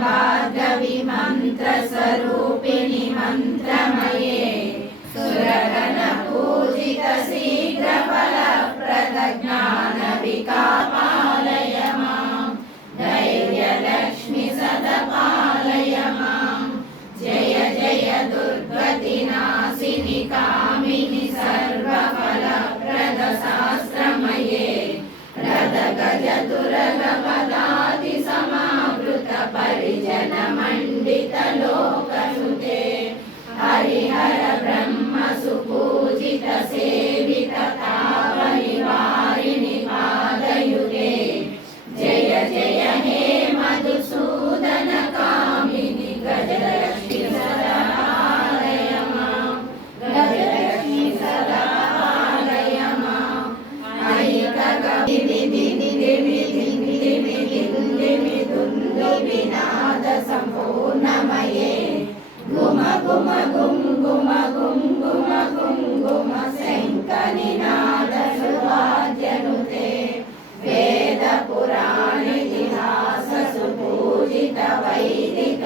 भार्गवी मन्त्रस्वरूपिणि मन्त्रमये सुरगण पूजित शीघ्रफलप्रद ज्ञानविकापालय मां धैर्यलक्ष्मि सदपालय मां जय जय दुर्गति नाशिनि कामिनि सर्वफलप्रद शास्त्रमये रद गज तुरग पदाति समावृत परिजन मंडित लोकसुते हरिहर ब्रह्म सुपूजित सेवित तापनिवारिणि पादयुगे जय जय हे मधुसूदन कामिनि गजलक्ष्मि सदा पालय मां गजलक्ष्मि सदा पालय मां विनाद संपूर्णमये गुम गुम गुम गुम गुम गुम गुम गुम शंखनिनाद सुवाद्यनुते वेद पुराण इतिहास सुपूजित वैदिक